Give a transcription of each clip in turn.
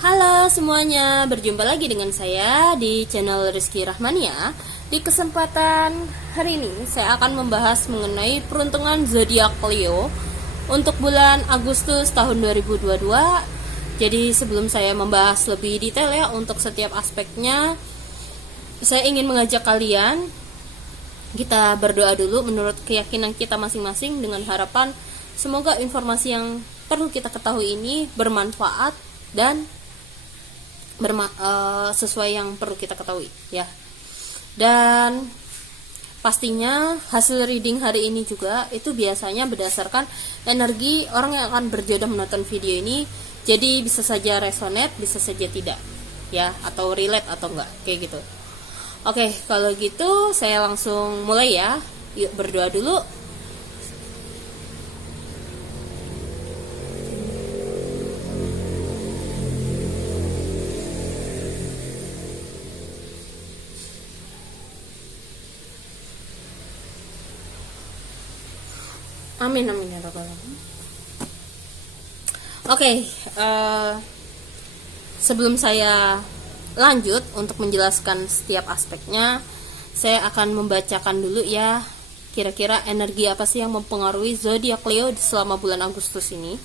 Halo semuanya, berjumpa lagi dengan saya di channel Rizky Rahmania. Di kesempatan hari ini saya akan membahas mengenai peruntungan zodiak Leo untuk bulan Agustus tahun 2022. Jadi sebelum saya membahas lebih detail ya untuk setiap aspeknya, saya ingin mengajak kalian kita berdoa dulu menurut keyakinan kita masing-masing dengan harapan semoga informasi yang perlu kita ketahui ini bermanfaat dan sesuai yang perlu kita ketahui ya. Dan pastinya hasil reading hari ini juga itu biasanya berdasarkan energi orang yang akan berjodoh menonton video ini. Jadi bisa saja resonate, bisa saja tidak ya, atau relate atau enggak kayak gitu. Oke, kalau gitu saya langsung mulai ya. Yuk berdoa dulu. Amin amin ya rabbal alamin. Oke, sebelum saya lanjut untuk menjelaskan setiap aspeknya, saya akan membacakan dulu ya kira-kira energi apa sih yang mempengaruhi zodiak Leo selama bulan Agustus ini.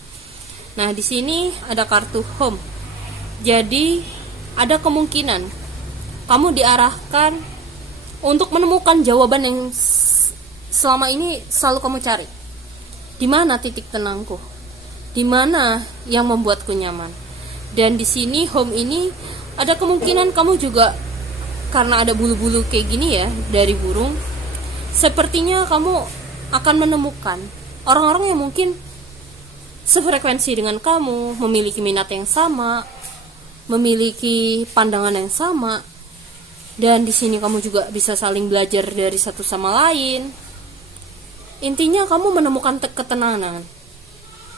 Nah, di sini ada kartu home. Jadi, ada kemungkinan kamu diarahkan untuk menemukan jawaban yang selama ini selalu kamu cari. Di mana titik tenangku? Di mana yang membuatku nyaman? Dan di sini home ini ada kemungkinan kamu juga, karena ada bulu-bulu kayak gini ya dari burung, sepertinya kamu akan menemukan orang-orang yang mungkin sefrekuensi dengan kamu, memiliki minat yang sama, memiliki pandangan yang sama, dan di sini kamu juga bisa saling belajar dari satu sama lain. Intinya kamu menemukan ketenangan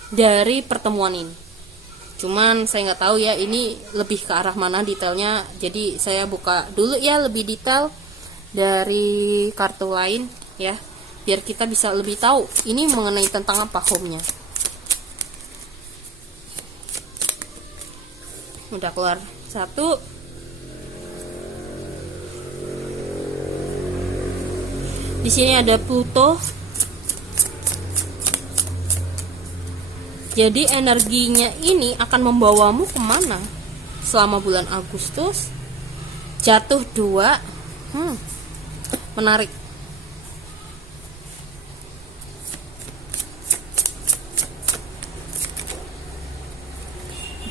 dari pertemuan ini. Cuman saya nggak tahu ya ini lebih ke arah mana detailnya. Jadi saya buka dulu ya lebih detail dari kartu lain ya, biar kita bisa lebih tahu ini mengenai tentang apa home-nya. Udah keluar satu. Di sini ada Pluto. Jadi energinya ini akan membawamu kemana selama bulan Agustus. Jatuh 2. Menarik.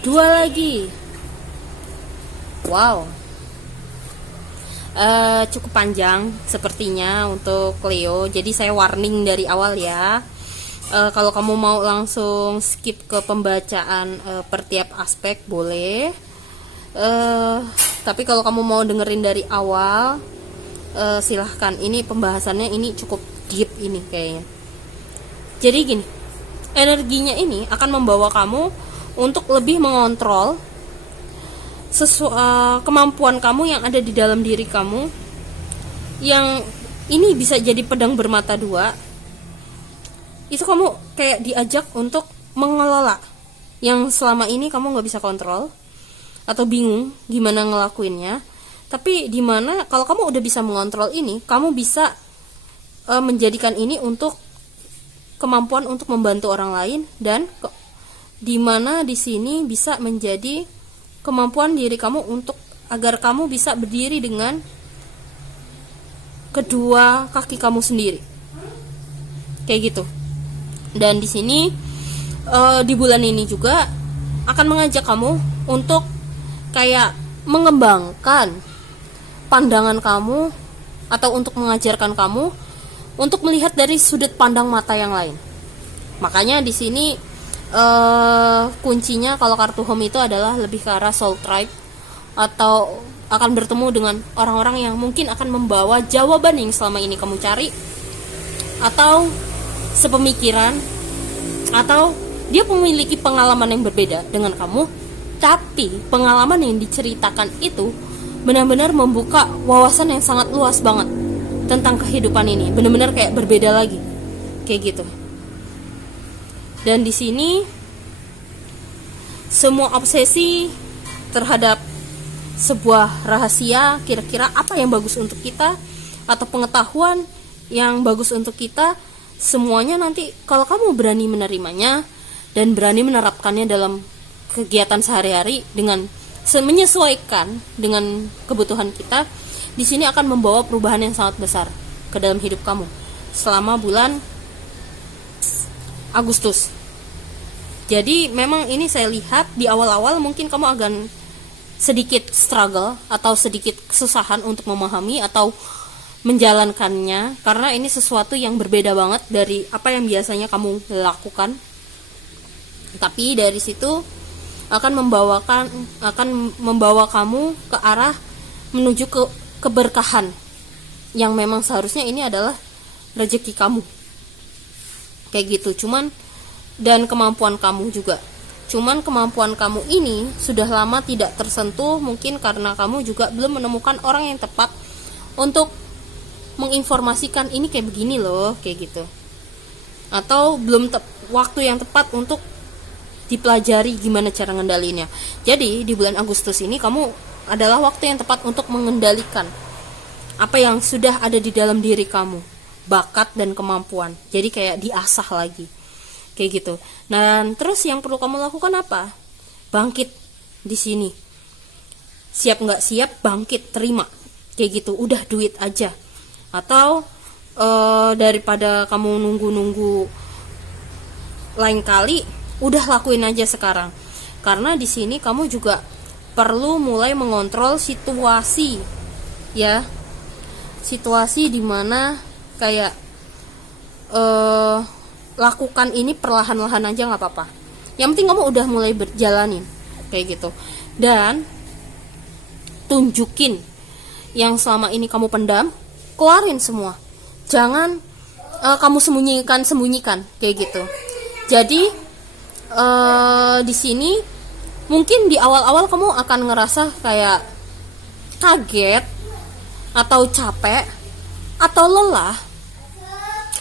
Dua lagi. Wow. Cukup panjang sepertinya untuk Leo. Jadi saya warning dari awal ya. Kalau kamu mau langsung skip ke pembacaan per tiap aspek boleh, tapi kalau kamu mau dengerin dari awal, silahkan. Ini pembahasannya ini cukup deep ini kayaknya. Jadi gini, energinya ini akan membawa kamu untuk lebih mengontrol kemampuan kamu yang ada di dalam diri kamu, yang ini bisa jadi pedang bermata dua. Itu kamu kayak diajak untuk mengelola yang selama ini kamu nggak bisa kontrol atau bingung gimana ngelakuinnya. Tapi dimana kalau kamu udah bisa mengontrol ini, kamu bisa menjadikan ini untuk kemampuan untuk membantu orang lain, dan dimana di sini bisa menjadi kemampuan diri kamu untuk agar kamu bisa berdiri dengan kedua kaki kamu sendiri, kayak gitu. Dan di sini di bulan ini juga akan mengajak kamu untuk kayak mengembangkan pandangan kamu, atau untuk mengajarkan kamu untuk melihat dari sudut pandang mata yang lain. Makanya di sini kuncinya kalau kartu home itu adalah lebih ke arah soul tribe, atau akan bertemu dengan orang-orang yang mungkin akan membawa jawaban yang selama ini kamu cari, atau sepemikiran, atau dia memiliki pengalaman yang berbeda dengan kamu, tapi pengalaman yang diceritakan itu benar-benar membuka wawasan yang sangat luas banget tentang kehidupan ini, benar-benar kayak berbeda lagi, kayak gitu. Dan di sini semua obsesi terhadap sebuah rahasia, kira-kira apa yang bagus untuk kita, atau pengetahuan yang bagus untuk kita, semuanya nanti kalau kamu berani menerimanya dan berani menerapkannya dalam kegiatan sehari-hari dengan menyesuaikan dengan kebutuhan kita, di sini akan membawa perubahan yang sangat besar ke dalam hidup kamu selama bulan Agustus. Jadi memang ini saya lihat di awal-awal mungkin kamu akan sedikit struggle atau sedikit kesusahan untuk memahami atau menjalankannya, karena ini sesuatu yang berbeda banget dari apa yang biasanya kamu lakukan. Tapi dari situ akan membawa kamu ke arah menuju ke keberkahan yang memang seharusnya ini adalah rezeki kamu. Kayak gitu. Dan kemampuan kamu juga. Cuman kemampuan kamu ini sudah lama tidak tersentuh, mungkin karena kamu juga belum menemukan orang yang tepat untuk menginformasikan ini kayak begini loh, kayak gitu. Atau belum waktu yang tepat untuk dipelajari gimana cara ngendalinya. Jadi di bulan Agustus ini kamu adalah waktu yang tepat untuk mengendalikan apa yang sudah ada di dalam diri kamu, bakat dan kemampuan. Jadi kayak diasah lagi. Kayak gitu. Dan terus yang perlu kamu lakukan apa? Bangkit di sini. Siap nggak siap, bangkit, terima. Kayak gitu. Udah duit aja. Atau daripada kamu nunggu-nunggu lain kali, udah lakuin aja sekarang. Karena di sini kamu juga perlu mulai mengontrol situasi, ya. Situasi dimana kayak lakukan ini perlahan-lahan aja, nggak apa-apa. Yang penting kamu udah mulai berjalanin kayak gitu. Dan tunjukin yang selama ini kamu pendam, keluarin semua. Jangan kamu sembunyikan kayak gitu. Jadi di sini mungkin di awal-awal kamu akan ngerasa kayak kaget atau capek atau lelah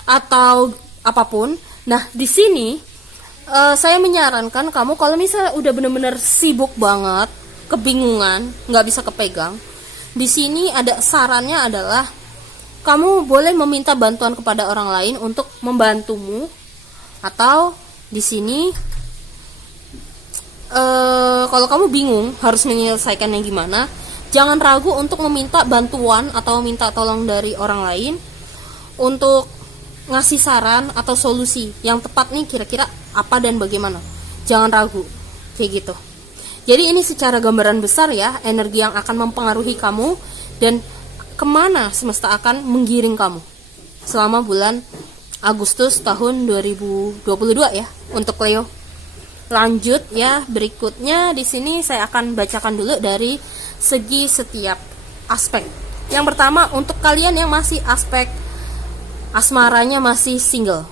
atau apapun. Nah, di sini saya menyarankan kamu kalau misalnya udah bener-bener sibuk banget, kebingungan, nggak bisa kepegang, di sini ada sarannya adalah kamu boleh meminta bantuan kepada orang lain untuk membantumu, atau di sini kalau kamu bingung harus menyelesaikannya gimana, jangan ragu untuk meminta bantuan atau minta tolong dari orang lain untuk ngasih saran atau solusi yang tepat nih, kira-kira apa dan bagaimana. Jangan ragu kayak gitu. Jadi ini secara gambaran besar ya, energi yang akan mempengaruhi kamu dan kemana semesta akan menggiring kamu selama bulan Agustus tahun 2022 ya untuk Leo. Lanjut ya, berikutnya di sini saya akan bacakan dulu dari segi setiap aspek. Yang pertama untuk kalian yang masih aspek asmaranya masih single.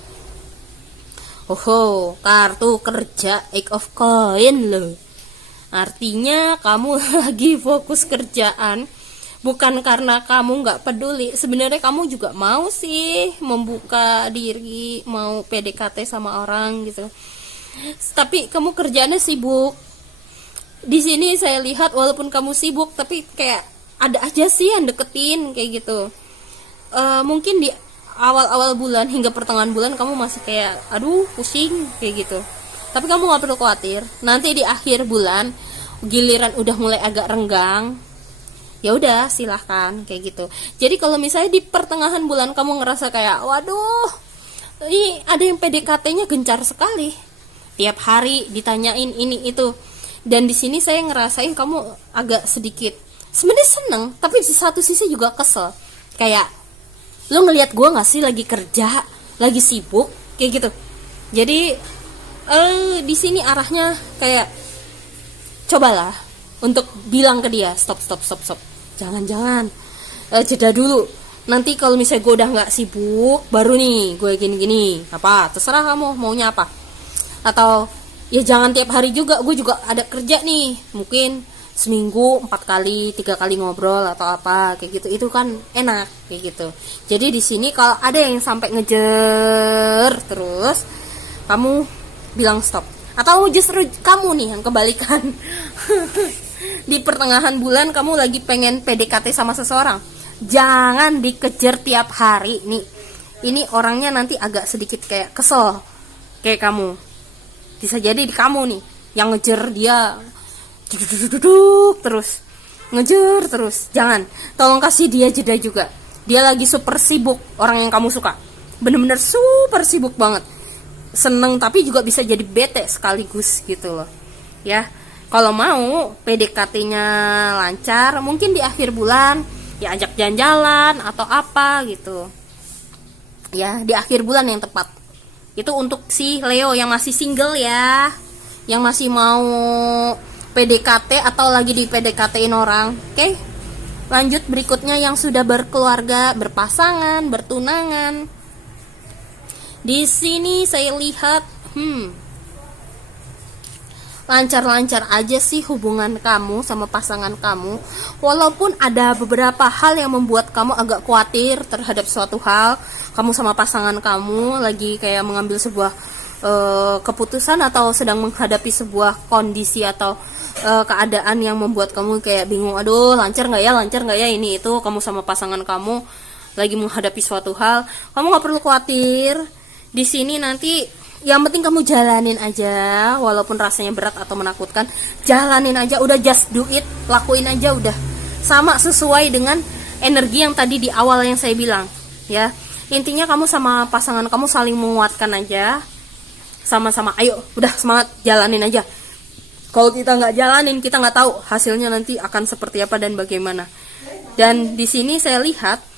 Oho, kartu kerja Eight of Coin loh. Artinya kamu lagi fokus kerjaan, bukan karena kamu nggak peduli. Sebenarnya kamu juga mau sih membuka diri, mau PDKT sama orang gitu. Tapi kamu kerjaannya sibuk. Di sini saya lihat walaupun kamu sibuk, tapi kayak ada aja sih yang deketin kayak gitu. Mungkin di awal-awal bulan hingga pertengahan bulan kamu masih kayak aduh pusing kayak gitu, tapi kamu gak perlu khawatir. Nanti di akhir bulan giliran udah mulai agak renggang, ya udah silahkan kayak gitu. Jadi kalau misalnya di pertengahan bulan kamu ngerasa kayak waduh ini ada yang PDKT-nya gencar sekali, tiap hari ditanyain ini itu, dan di sini saya ngerasain kamu agak sedikit sebenarnya seneng, tapi di satu sisi juga kesel, kayak lo ngelihat gue nggak sih lagi kerja, lagi sibuk kayak gitu. Jadi di sini arahnya kayak cobalah untuk bilang ke dia stop, jangan jeda dulu. Nanti kalau misalnya gue udah nggak sibuk baru nih gue gini apa, terserah kamu maunya apa. Atau ya jangan tiap hari juga, gue juga ada kerja nih, mungkin seminggu 4 kali 3 kali ngobrol atau apa kayak gitu, itu kan enak kayak gitu. Jadi di sini kalau ada yang sampai ngejer terus, kamu bilang stop. Atau justru kamu nih yang kebalikan Di pertengahan bulan kamu lagi pengen PDKT sama seseorang, jangan dikejar tiap hari nih. Ini orangnya nanti agak sedikit kayak kesel kayak kamu. Bisa jadi di kamu nih yang ngejar dia terus, ngejar terus. Jangan, tolong kasih dia jeda juga. Dia lagi super sibuk, orang yang kamu suka bener-bener super sibuk banget, seneng tapi juga bisa jadi bete sekaligus gitu loh ya. Kalau mau PDKT-nya lancar, mungkin di akhir bulan ya ajak jalan-jalan atau apa gitu ya, di akhir bulan yang tepat. Itu untuk si Leo yang masih single ya, yang masih mau PDKT atau lagi di PDKT-in orang. Oke? Lanjut berikutnya yang sudah berkeluarga, berpasangan, bertunangan. Di sini saya lihat lancar-lancar aja sih hubungan kamu sama pasangan kamu. Walaupun ada beberapa hal yang membuat kamu agak khawatir terhadap suatu hal, kamu sama pasangan kamu lagi kayak mengambil sebuah keputusan atau sedang menghadapi sebuah kondisi atau keadaan yang membuat kamu kayak bingung, aduh lancar nggak ya ini itu. Kamu sama pasangan kamu lagi menghadapi suatu hal, kamu nggak perlu khawatir. Di sini nanti yang penting kamu jalanin aja, walaupun rasanya berat atau menakutkan, jalanin aja, udah just do it, lakuin aja udah. Sama sesuai dengan energi yang tadi di awal yang saya bilang, ya. Intinya kamu sama pasangan kamu saling menguatkan aja, sama-sama, ayo, udah semangat, jalanin aja. Kalau kita nggak jalanin, kita nggak tahu hasilnya nanti akan seperti apa dan bagaimana. Dan di sini saya lihat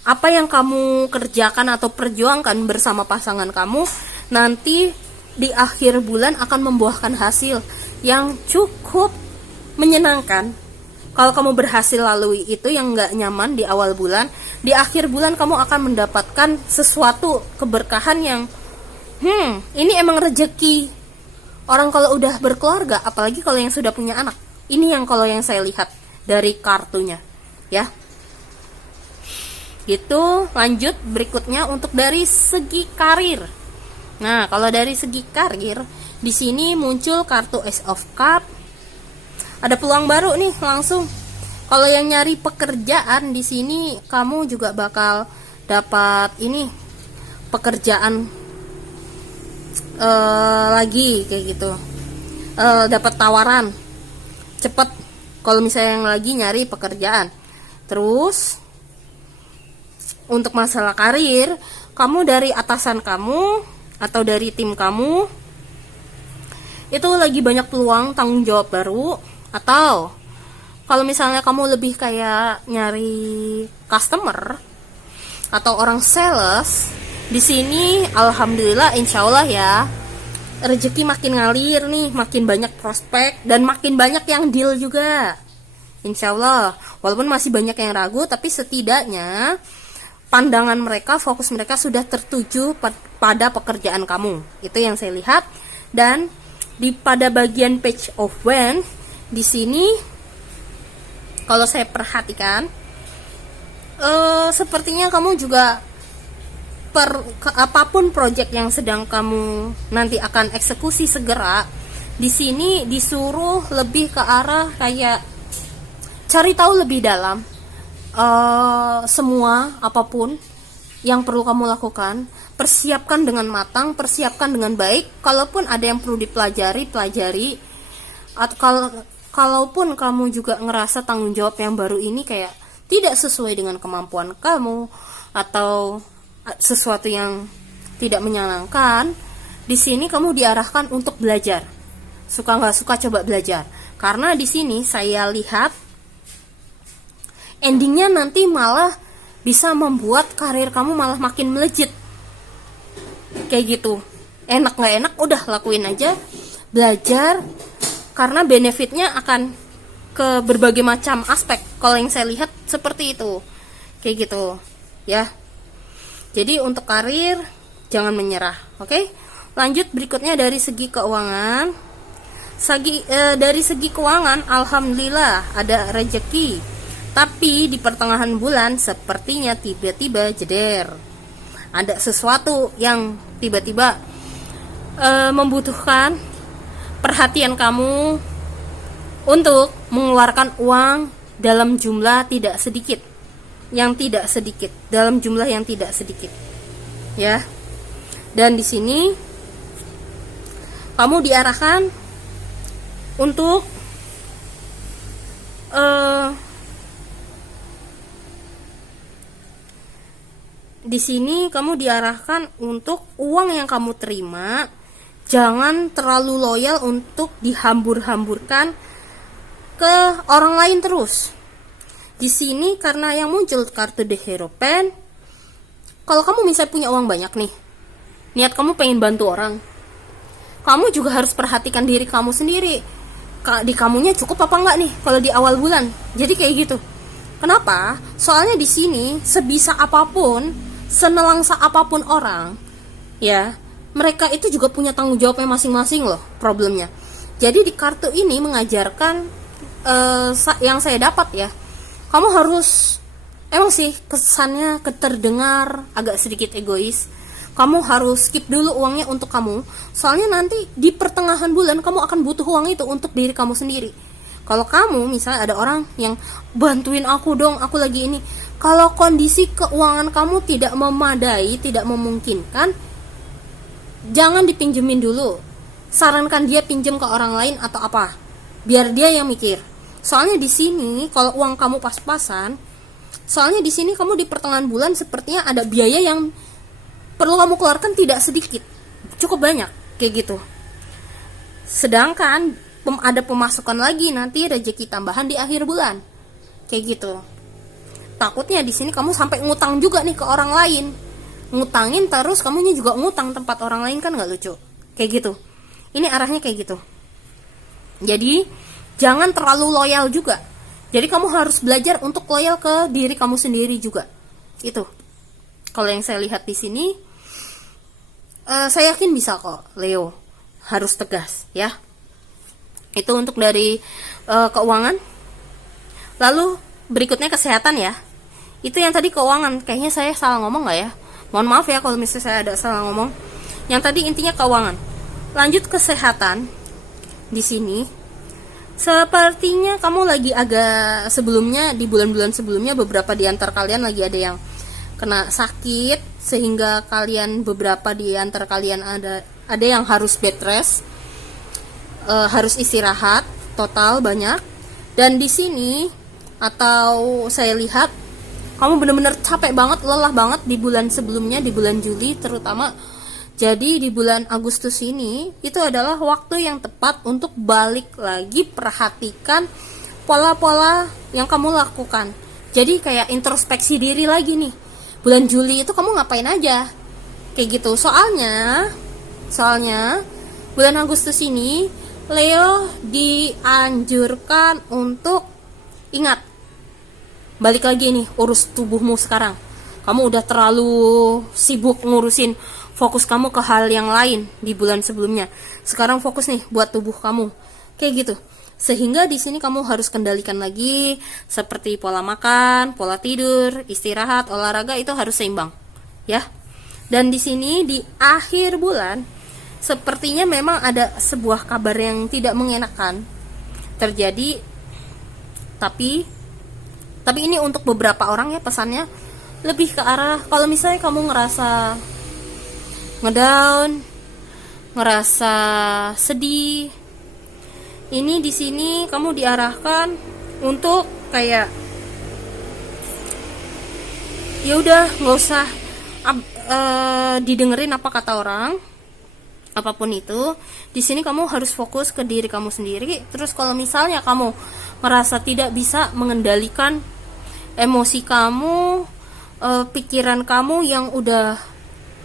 apa yang kamu kerjakan atau perjuangkan bersama pasangan kamu nanti di akhir bulan akan membuahkan hasil yang cukup menyenangkan. Kalau kamu berhasil lalui itu yang nggak nyaman di awal bulan, di akhir bulan kamu akan mendapatkan sesuatu keberkahan yang ini emang rezeki orang kalau udah berkeluarga, apalagi kalau yang sudah punya anak. Ini yang kalau yang saya lihat dari kartunya ya. Gitu. Lanjut berikutnya untuk dari segi karir. Nah, kalau dari segi karir, di sini muncul kartu Ace of Cup. Ada peluang baru nih langsung. Kalau yang nyari pekerjaan di sini, kamu juga bakal dapat ini pekerjaan lagi kayak gitu. Dapat tawaran cepet. Kalau misalnya yang lagi nyari pekerjaan. Terus untuk masalah karir, kamu dari atasan kamu atau dari tim kamu itu lagi banyak peluang tanggung jawab baru. Atau kalau misalnya kamu lebih kayak nyari customer atau orang sales, di sini alhamdulillah insyaallah ya, rezeki makin ngalir nih, makin banyak prospek dan makin banyak yang deal juga insyaallah. Walaupun masih banyak yang ragu, tapi setidaknya pandangan mereka, fokus mereka sudah tertuju pada pekerjaan kamu. Itu yang saya lihat. Dan pada bagian page of wands di sini kalau saya perhatikan sepertinya kamu juga apapun project yang sedang kamu nanti akan eksekusi segera, di sini disuruh lebih ke arah kayak cari tahu lebih dalam semua apapun yang perlu kamu lakukan, persiapkan dengan matang, persiapkan dengan baik. Kalaupun ada yang perlu pelajari. Atau kalaupun kamu juga ngerasa tanggung jawab yang baru ini kayak tidak sesuai dengan kemampuan kamu atau sesuatu yang tidak menyenangkan, di sini kamu diarahkan untuk belajar. Suka nggak suka coba belajar. Karena di sini saya lihat endingnya nanti malah bisa membuat karir kamu malah makin melejit kayak gitu. Enak nggak enak udah lakuin aja, belajar, karena benefitnya akan ke berbagai macam aspek. Kalau yang saya lihat seperti itu kayak gitu ya. Jadi untuk karir jangan menyerah. Oke? Lanjut berikutnya dari segi keuangan. Dari segi keuangan alhamdulillah ada rezeki. Tapi di pertengahan bulan sepertinya tiba-tiba jeder. Ada sesuatu yang tiba-tiba membutuhkan perhatian kamu untuk mengeluarkan uang dalam jumlah tidak sedikit, dalam jumlah yang tidak sedikit, ya. Dan di sini kamu diarahkan untuk di sini kamu diarahkan untuk uang yang kamu terima jangan terlalu loyal untuk dihambur-hamburkan ke orang lain terus. Di sini karena yang muncul kartu The Hierophant, kalau kamu misalnya punya uang banyak nih, niat kamu pengen bantu orang, kamu juga harus perhatikan diri kamu sendiri. Di kamunya cukup apa enggak nih kalau di awal bulan. Jadi kayak gitu. Kenapa? Soalnya di sini sebisa apapun, senelangsa apapun orang, ya, mereka itu juga punya tanggung jawabnya masing-masing loh problemnya. Jadi di kartu ini mengajarkan yang saya dapat ya, kamu harus, emang sih kesannya keterdengar agak sedikit egois, kamu harus skip dulu uangnya untuk kamu, soalnya nanti di pertengahan bulan kamu akan butuh uang itu untuk diri kamu sendiri. Kalau kamu misalnya ada orang yang bantuin aku dong, aku lagi ini, kalau kondisi keuangan kamu tidak memadai, tidak memungkinkan, jangan dipinjemin dulu, sarankan dia pinjem ke orang lain atau apa, biar dia yang mikir. Soalnya di sini kalau uang kamu pas-pasan, soalnya di sini kamu di pertengahan bulan sepertinya ada biaya yang perlu kamu keluarkan tidak sedikit, cukup banyak kayak gitu. Sedangkan ada pemasukan lagi nanti rezeki tambahan di akhir bulan, kayak gitu. Takutnya di sini kamu sampai ngutang juga nih ke orang lain, ngutangin terus kamunya juga ngutang tempat orang lain, kan nggak lucu, kayak gitu. Ini arahnya kayak gitu. Jadi jangan terlalu loyal juga. Jadi kamu harus belajar untuk loyal ke diri kamu sendiri juga. Itu. Kalau yang saya lihat di sini, saya yakin bisa kok, Leo. Harus tegas, ya. Itu untuk dari keuangan. Lalu berikutnya kesehatan ya. Itu yang tadi keuangan. Kayaknya saya salah ngomong nggak ya? Mohon maaf ya kalau misalnya saya ada salah ngomong. Yang tadi intinya keuangan. Lanjut kesehatan. Di sini sepertinya kamu lagi agak sebelumnya, di bulan-bulan sebelumnya beberapa di antar kalian lagi ada yang kena sakit, sehingga kalian, beberapa di antar kalian ada yang harus bed rest, harus istirahat total banyak. Dan di sini atau saya lihat kamu benar-benar capek banget, lelah banget di bulan sebelumnya, di bulan Juli terutama. Jadi di bulan Agustus ini itu adalah waktu yang tepat untuk balik lagi, perhatikan pola-pola yang kamu lakukan. Jadi kayak introspeksi diri lagi nih. Bulan Juli itu kamu ngapain aja? Kayak gitu. Soalnya bulan Agustus ini Leo dianjurkan untuk ingat, balik lagi nih, urus tubuhmu sekarang. Kamu udah terlalu sibuk ngurusin, fokus kamu ke hal yang lain di bulan sebelumnya. Sekarang fokus nih buat tubuh kamu. Kayak gitu. Sehingga di sini kamu harus kendalikan lagi seperti pola makan, pola tidur, istirahat, olahraga itu harus seimbang, ya. Dan di sini di akhir bulan sepertinya memang ada sebuah kabar yang tidak mengenakan terjadi. Tapi ini untuk beberapa orang ya, pesannya lebih ke arah kalau misalnya kamu ngerasa ngedown, ngerasa sedih, ini di sini kamu diarahkan untuk kayak ya udah, nggak usah didengerin apa kata orang, apapun itu. Di sini kamu harus fokus ke diri kamu sendiri. Terus kalau misalnya kamu merasa tidak bisa mengendalikan emosi kamu, pikiran kamu yang udah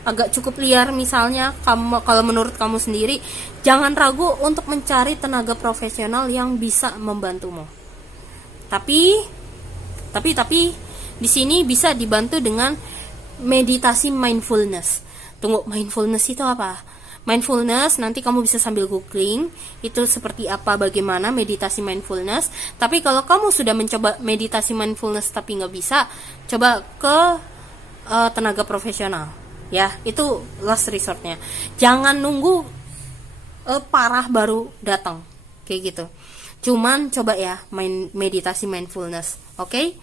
agak cukup liar misalnya, kalau menurut kamu sendiri, jangan ragu untuk mencari tenaga profesional yang bisa membantumu. Tapi di sini bisa dibantu dengan meditasi mindfulness. Tunggu, mindfulness itu apa? Mindfulness nanti kamu bisa sambil googling itu seperti apa, bagaimana meditasi mindfulness. Tapi kalau kamu sudah mencoba meditasi mindfulness tapi nggak bisa, coba ke tenaga profesional. Ya, itu last resortnya. Jangan nunggu parah baru datang, kayak gitu. Cuman coba ya main meditasi mindfulness. Oke?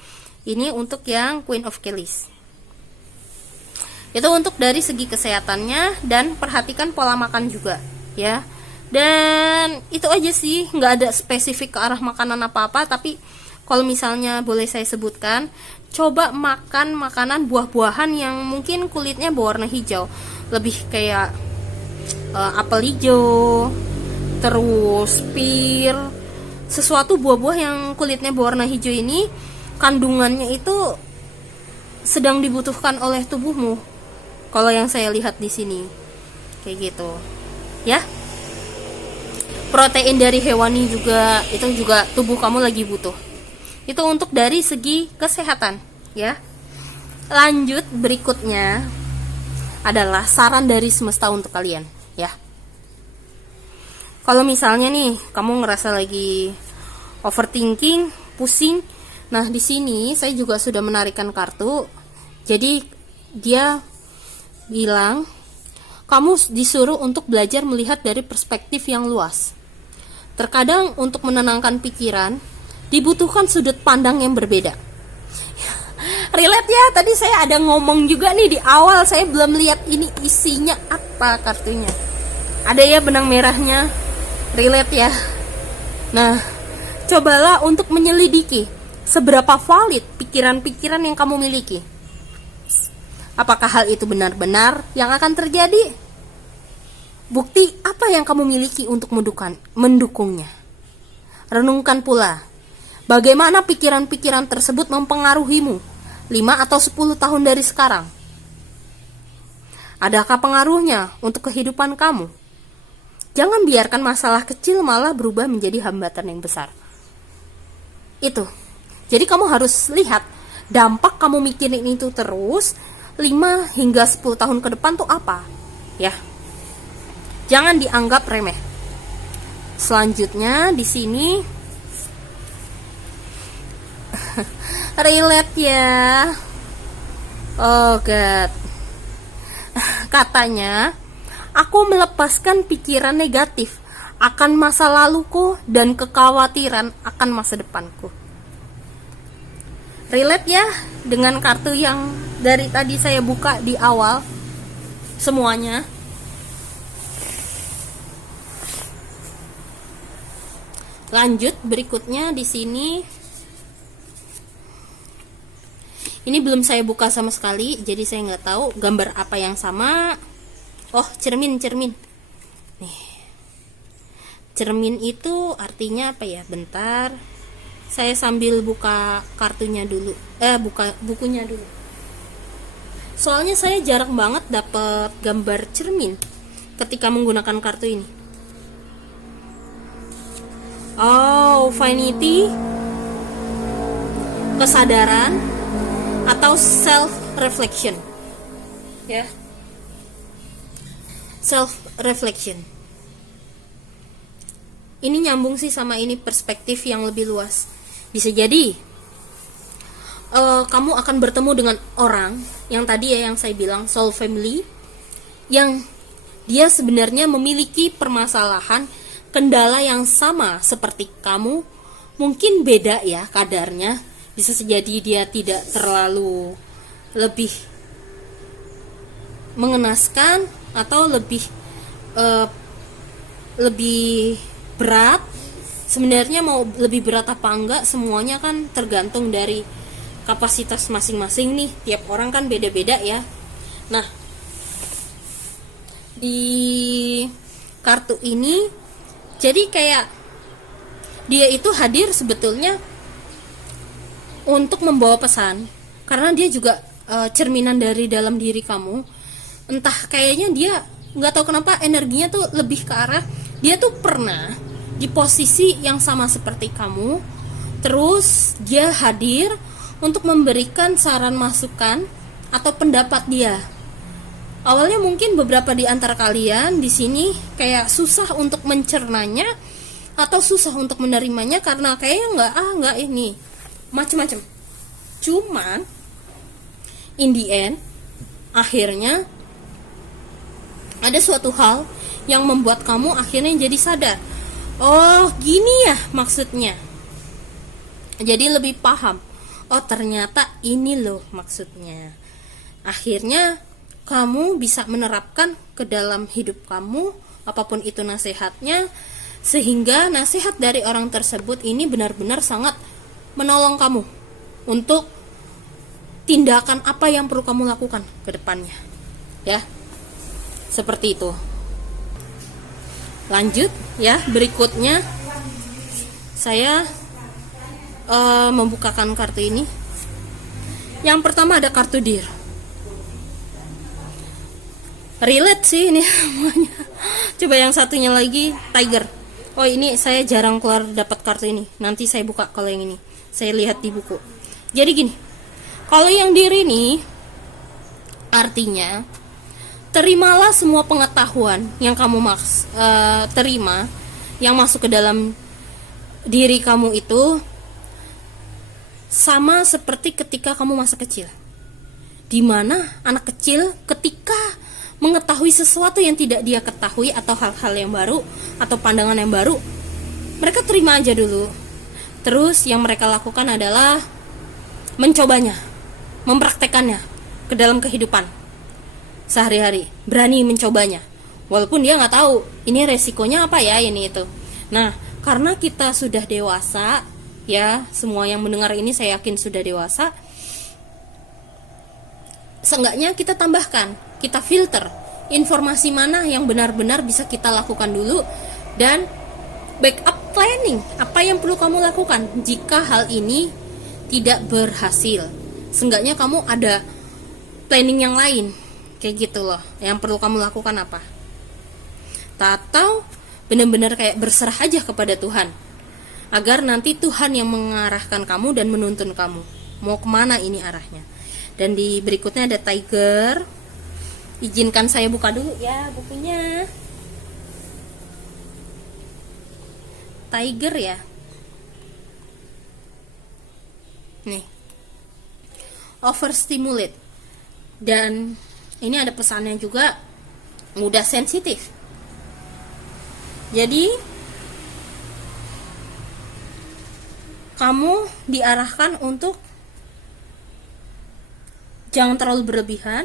Ini untuk yang Queen of Kelis. Itu untuk dari segi kesehatannya, dan perhatikan pola makan juga ya. Dan itu aja sih, nggak ada spesifik ke arah makanan apa-apa. Tapi kalau misalnya boleh saya sebutkan, coba makan makanan buah-buahan yang mungkin kulitnya berwarna hijau, lebih kayak apel hijau, terus pir, sesuatu buah-buah yang kulitnya berwarna hijau ini kandungannya itu sedang dibutuhkan oleh tubuhmu. Kalau yang saya lihat di sini kayak gitu ya. Protein dari hewani juga, itu juga tubuh kamu lagi butuh. Itu untuk dari segi kesehatan ya. Lanjut, berikutnya adalah saran dari semesta untuk kalian ya. Kalau misalnya nih kamu ngerasa lagi overthinking, pusing, nah di sini saya juga sudah menarikkan kartu. Jadi dia bilang kamu disuruh untuk belajar melihat dari perspektif yang luas. Terkadang untuk menenangkan pikiran dibutuhkan sudut pandang yang berbeda. Relate ya, tadi saya ada ngomong juga nih di awal, saya belum lihat ini isinya apa kartunya. Ada ya benang merahnya. Relate ya. Nah, cobalah untuk menyelidiki seberapa valid pikiran-pikiran yang kamu miliki. Apakah hal itu benar-benar yang akan terjadi? Bukti apa yang kamu miliki untuk mendukungnya? Renungkan pula, bagaimana pikiran-pikiran tersebut mempengaruhimu 5 atau 10 tahun dari sekarang? Adakah pengaruhnya untuk kehidupan kamu? Jangan biarkan masalah kecil malah berubah menjadi hambatan yang besar. Itu. Jadi kamu harus lihat dampak kamu mikirin itu terus 5 hingga 10 tahun ke depan tuh apa, ya. Jangan dianggap remeh. Selanjutnya di sini relate ya. Oh god. Katanya, aku melepaskan pikiran negatif akan masa laluku dan kekhawatiran akan masa depanku. Relate ya dengan kartu yang dari tadi saya buka di awal semuanya. Lanjut, berikutnya di sini. Ini belum saya buka sama sekali, jadi saya nggak tahu gambar apa yang sama. Oh, cermin. Nih. Cermin itu artinya apa ya? Bentar. Saya sambil buka kartunya dulu. Buka bukunya dulu. Soalnya saya jarang banget dapet gambar cermin ketika menggunakan kartu ini. Oh, vanity, kesadaran atau self reflection. Ya. Self reflection. Ini nyambung sih sama ini, perspektif yang lebih luas. Bisa jadi kamu akan bertemu dengan orang yang tadi ya yang saya bilang soul family, yang dia sebenarnya memiliki permasalahan, kendala yang sama seperti kamu, mungkin beda ya kadarnya. Bisa jadi dia tidak terlalu lebih mengenaskan atau lebih berat. Sebenarnya mau lebih berat apa enggak, semuanya kan tergantung dari kapasitas masing-masing nih. Tiap orang kan beda-beda ya. Nah, di kartu ini jadi kayak dia itu hadir sebetulnya untuk membawa pesan, karena dia juga cerminan dari dalam diri kamu. Entah kayaknya dia nggak tahu kenapa energinya tuh lebih ke arah dia tuh pernah di posisi yang sama seperti kamu, terus dia hadir untuk memberikan saran masukan atau pendapat dia. Awalnya mungkin beberapa di antara kalian di sini kayak susah untuk mencernanya atau susah untuk menerimanya karena kayaknya nggak ini macam-macam. Cuman in the end akhirnya ada suatu hal yang membuat kamu akhirnya jadi sadar, Oh, gini ya maksudnya. Jadi lebih paham. Oh, ternyata ini loh maksudnya. Akhirnya kamu bisa menerapkan ke dalam hidup kamu apapun itu nasihatnya, sehingga nasihat dari orang tersebut ini benar-benar sangat menolong kamu untuk tindakan apa yang perlu kamu lakukan ke depannya. Ya. Seperti itu. Lanjut ya, berikutnya saya membukakan kartu ini. Yang pertama ada kartu Deer. Relate sih ini semuanya. Coba yang satunya lagi Tiger. Oh, ini saya jarang keluar dapat kartu ini. Nanti saya buka kalau yang ini. Saya lihat di buku. Jadi gini. Kalau yang Deer ini artinya terimalah semua pengetahuan yang kamu terima, yang masuk ke dalam diri kamu itu sama seperti ketika kamu masa kecil, dimana anak kecil ketika mengetahui sesuatu yang tidak dia ketahui atau hal-hal yang baru atau pandangan yang baru, mereka terima aja dulu. Terus yang mereka lakukan adalah mencobanya, mempraktekannya ke dalam kehidupan sehari-hari, berani mencobanya walaupun dia nggak tahu ini resikonya apa ya, ini itu. Nah, karena kita sudah dewasa ya, semua yang mendengar ini saya yakin sudah dewasa, seenggaknya kita tambahkan, kita filter informasi mana yang benar-benar bisa kita lakukan dulu, dan backup planning apa yang perlu kamu lakukan jika hal ini tidak berhasil. Seenggaknya kamu ada planning yang lain, kayak gitu loh. Yang perlu kamu lakukan apa? Atau benar-benar kayak berserah aja kepada Tuhan, agar nanti Tuhan yang mengarahkan kamu dan menuntun kamu mau kemana ini arahnya. Dan di berikutnya ada Tiger. Izinkan saya buka dulu ya bukunya. Tiger ya. Nih, overstimulate. Dan ini ada pesannya juga, mudah sensitif. Jadi kamu diarahkan untuk jangan terlalu berlebihan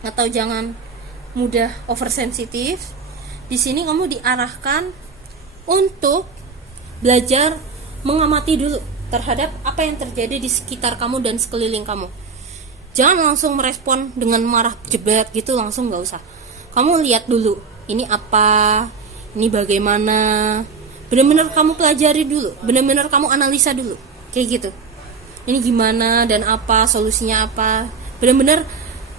atau jangan mudah oversensitif. Di sini kamu diarahkan untuk belajar mengamati dulu terhadap apa yang terjadi di sekitar kamu dan sekeliling kamu. Jangan langsung merespon dengan marah jebret gitu, langsung gak usah. Kamu lihat dulu, ini apa, ini bagaimana. Benar-benar kamu pelajari dulu, benar-benar kamu analisa dulu, kayak gitu. Ini gimana dan apa, solusinya apa. Benar-benar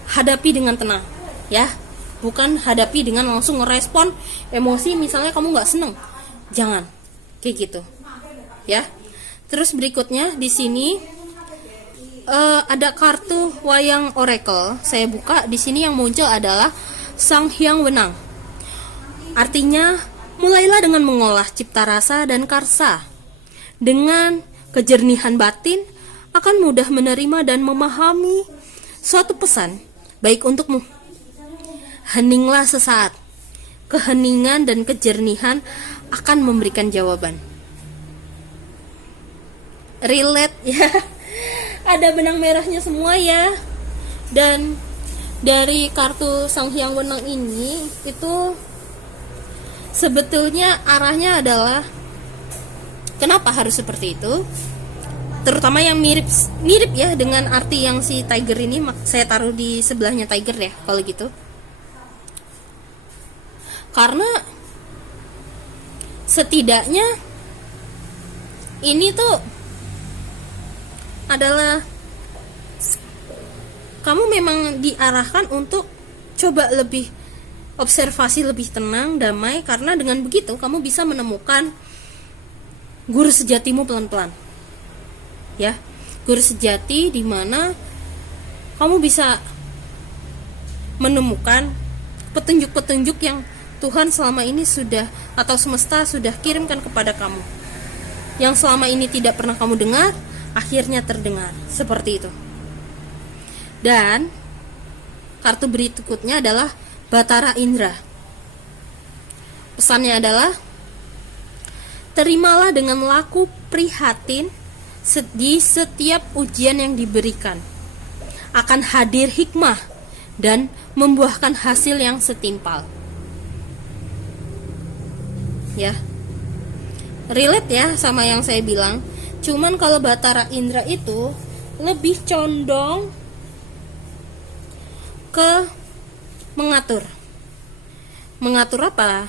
hadapi dengan tenang, ya. Bukan hadapi dengan langsung ngerespon emosi, misalnya kamu gak seneng. Jangan, kayak gitu, ya. Terus berikutnya di sini ada kartu wayang oracle. Saya buka, di sini yang muncul adalah Sang Hyang Wenang. Artinya, mulailah dengan mengolah cipta rasa dan karsa. Dengan kejernihan batin, akan mudah menerima dan memahami suatu pesan baik untukmu. Heninglah sesaat. Keheningan dan kejernihan akan memberikan jawaban. Relate ya. Ada benang merahnya semua ya. Dan dari kartu Sang Hyang Wenang ini itu sebetulnya arahnya adalah kenapa harus seperti itu, terutama yang mirip ya dengan arti yang si Tiger ini. Saya taruh di sebelahnya Tiger ya kalau gitu, karena setidaknya ini tuh adalah kamu memang diarahkan untuk coba lebih observasi, lebih tenang, damai, karena dengan begitu kamu bisa menemukan guru sejatimu pelan-pelan. Ya, guru sejati di mana kamu bisa menemukan petunjuk-petunjuk yang Tuhan selama ini sudah, atau semesta sudah kirimkan kepada kamu. Yang selama ini tidak pernah kamu dengar, akhirnya terdengar. Seperti itu. Dan kartu berikutnya adalah Batara Indra. Pesannya adalah Terimalah dengan laku prihatin di setiap ujian yang diberikan. Akan hadir hikmah dan membuahkan hasil yang setimpal. Ya, relate ya sama yang saya bilang. Cuman kalau Batara Indra itu lebih condong ke mengatur. Mengatur apa?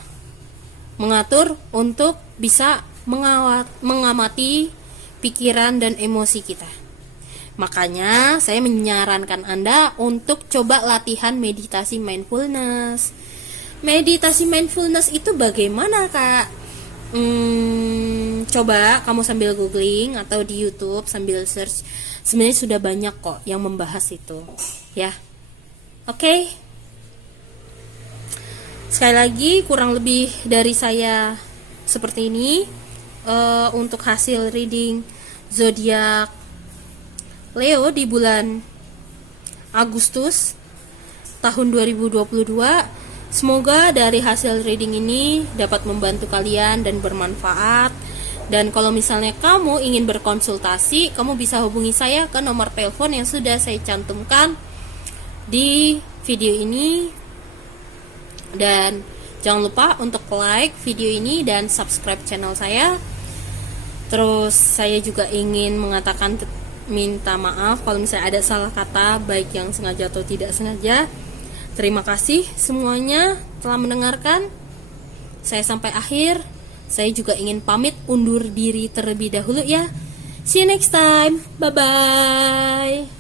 Mengatur untuk bisa mengamati pikiran dan emosi kita. Makanya saya menyarankan Anda untuk coba latihan meditasi mindfulness. Meditasi mindfulness itu bagaimana, Kak? Coba kamu sambil googling atau di YouTube sambil search. Sebenarnya sudah banyak kok yang membahas itu, ya. Oke. Sekali lagi kurang lebih dari saya seperti ini untuk hasil reading zodiak Leo di bulan Agustus tahun 2022. Semoga dari hasil reading ini dapat membantu kalian dan bermanfaat. Dan kalau misalnya kamu ingin berkonsultasi, kamu bisa hubungi saya ke nomor telepon yang sudah saya cantumkan di video ini. Dan jangan lupa untuk like video ini dan subscribe channel saya. Terus saya juga ingin mengatakan minta maaf kalau misalnya ada salah kata, baik yang sengaja atau tidak sengaja. Terima kasih semuanya telah mendengarkan. Saya sampai akhir. Saya juga ingin pamit undur diri terlebih dahulu ya. See you next time. Bye bye.